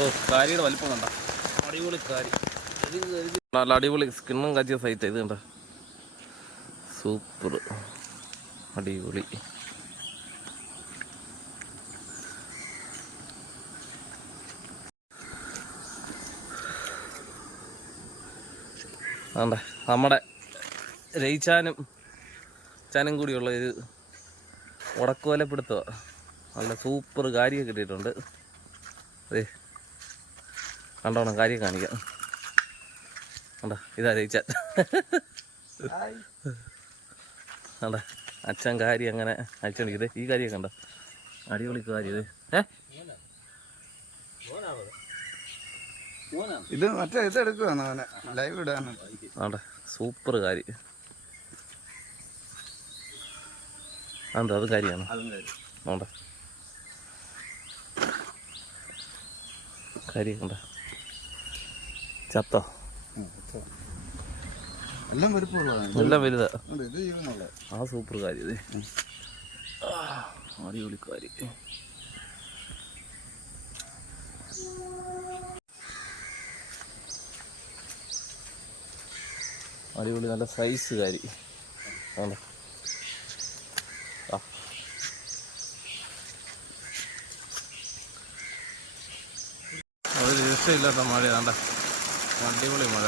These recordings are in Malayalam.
ഓ കാരിയുടെ വലിപ്പം കണ്ട? അടിപൊളി കാരി. നല്ല അടിപൊളി സ്കിന്നും കാച്ചിയ സൈറ്റ് ഇത് കണ്ട? സൂപ്പർ. അടിപൊളി. ആണ്ട നമ്മുടെ രയിച്ചാനും ചാനും കൂടിയുള്ള ഒരു ഉടക്കുവലപ്പെടുത്തുക നല്ല സൂപ്പർ കാര്യമൊക്കെ കിട്ടിയിട്ടുണ്ട് അതെ കണ്ടോണം കാര്യം കാണിക്കാം. കണ്ട ഇതാ രയിച്ചാൻ കണ്ട അച്ഛൻ കാര്യം അങ്ങനെ അയച്ചോണ്ടിരിക്കുന്നത് ഈ കാര്യം കണ്ട? അടിപൊളി കാര്യം ഇത്. ഏ? ഇത് മറ്റേ ഇത് എടുക്കുവാണ് അവനെ. ലൈവ് ഇടാണ് ആണ്ടെ സൂപ്പർ കാര്യം. അതെന്താ അത് കാര്യമാണ്. ആണ്ടെ കാര്യം കണ്ട? ചത്തോ. എല്ലാം വലുപ്പമുള്ളതാണ്. എല്ലാം വലുതാ. ആ സൂപ്പർ കാര്യം ഇത്. അടിപൊളി കാര്യം. അടിപൊളി നല്ല സൈസ് കാരി ആണ്? ഒരു രക്ഷയില്ലാത്ത മഴയാണ്ട അടിപൊളി മഴ.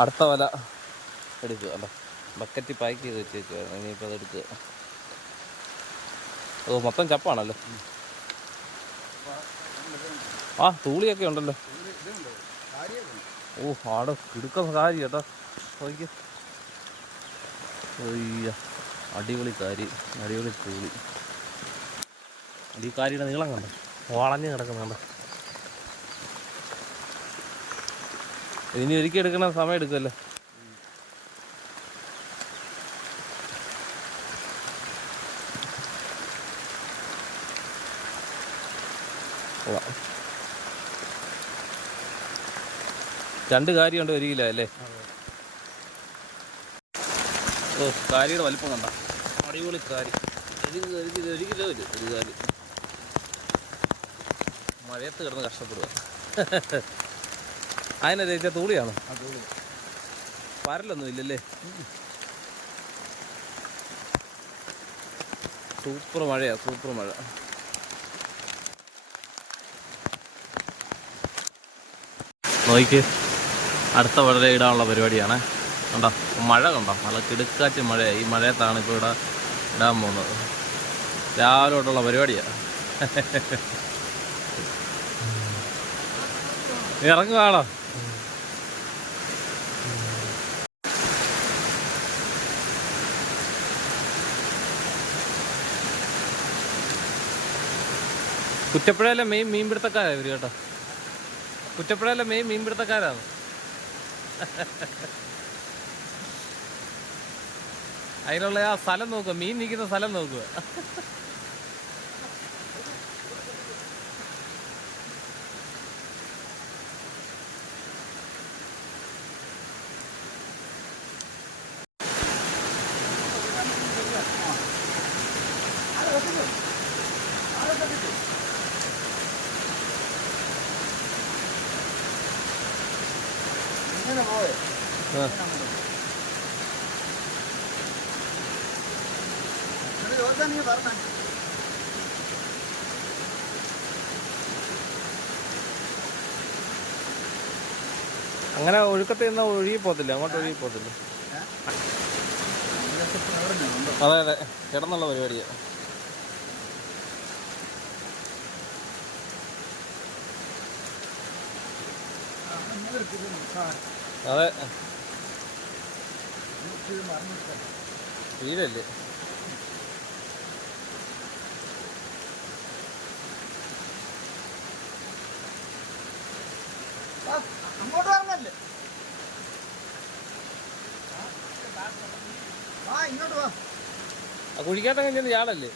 അടുത്ത വല എടുക്കുക. അല്ല ബക്കറ്റ് പാക്ക് ചെയ്ത് വെച്ചേക്കുക ഇനിയിപ്പോൾ അത് എടുക്കുക. ഓ മൊത്തം ചപ്പാണല്ലോ. ആ തൂളിയൊക്കെ ഉണ്ടല്ലോ. ഓ ആട കിടുക്കുന്ന കാര്യം കേട്ടോ. അയ്യ അടിപൊളി കാര്യം അടിപൊളി തൂളി. ഈ കാരിയുടെ നീളം കണ്ടോ? വളഞ്ഞ് കിടക്കുന്നുണ്ട് ഇനി ഒരിക്കൽ എടുക്കണ സമയം എടുക്കുമല്ലോ. രണ്ട് കാര്യമുണ്ട് ഒരു കിലോ അല്ലേ? ഓ കാരിയുടെ വലിപ്പം കണ്ട? അടിപൊളി കാരി. ഒരു കിലോ ഒരു കിലോ ഒരു കിലോ ഇല്ല ഒരു കാരി മഴയത്ത് കിടന്ന് കഷ്ടപ്പെടുക അതിനെ തേച്ച തൂളിയാണോ? പരലൊന്നും ഇല്ലല്ലേ? സൂപ്പർ മഴയാ സൂപ്പർ മഴ. നോയിക്ക് അടുത്ത വളരെ ഇടാനുള്ള പരിപാടിയാണ്. കണ്ടോ മഴ കണ്ടോ? നല്ല കിടുക്കാറ്റ് മഴ ഈ മഴയത്താണ് ഇപ്പോൾ ഇവിടെ ഇടാൻ പോകുന്നത്. രാവിലെ തൊട്ടുള്ള പരിപാടിയാണ് ഇറങ്ങുവാണോ? കുറ്റപ്പുഴയിലെ മെയിൻ മീൻപിടുത്തക്കാരാണ് ഇവർ കേട്ടോ. കുറ്റപ്പുഴയിലെ മെയിൻ മീൻപിടുത്തക്കാരാണ് അതിനുള്ള ആ സ്ഥലം നോക്കുക. മീൻ നിൽക്കുന്ന സ്ഥലം നോക്കുക. അങ്ങനെ ഒഴുക്കത്തിൽ നിന്ന് ഒഴുകി പോകത്തില്ല അങ്ങോട്ട് ഒഴുകി പോകത്തില്ല. അതെ അതെ. കിടന്നുള്ള പരിപാടിയാ. അതെ. തീരല്ലേ അങ്ങോട്ട് പറഞ്ഞല്ലേ ആ ഇങ്ങോട്ട് വാ. ആ കുഴിക്കാട്ടം കഴിഞ്ഞ ചാടല്ലേ?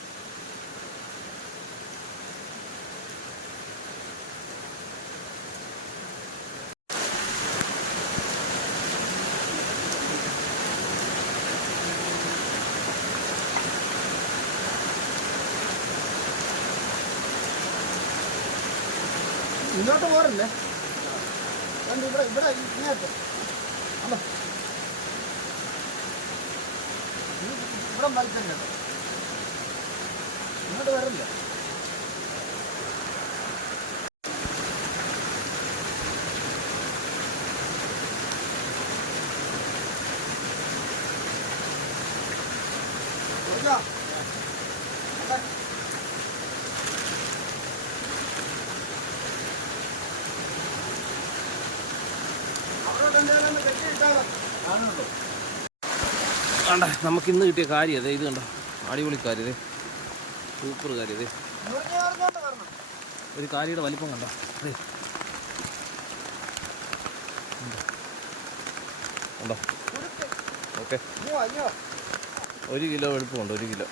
ഇങ്ങോട്ട് പോരല്ലേ? കണ്ട് ഇവിടെ ഇവിടെ ഇങ്ങോട്ട്. അല്ല ഇവിടെ വലിച്ചല്ലേ ഇങ്ങോട്ട് വരല്ലേ? ഇതാ. കണ്ട നമുക്ക് ഇന്ന് കിട്ടിയ കാര്യം അതെ ഇത് കണ്ടോ? അടിപൊളി കാര്യം ഇതേ. സൂപ്പർ കാര്യതേ ഒരു കാരിയുടെ വലിപ്പം കണ്ടോ? അതെ ഉണ്ടോ ഓക്കെ. ഒരു കിലോ എളുപ്പമുണ്ട് ഒരു കിലോ.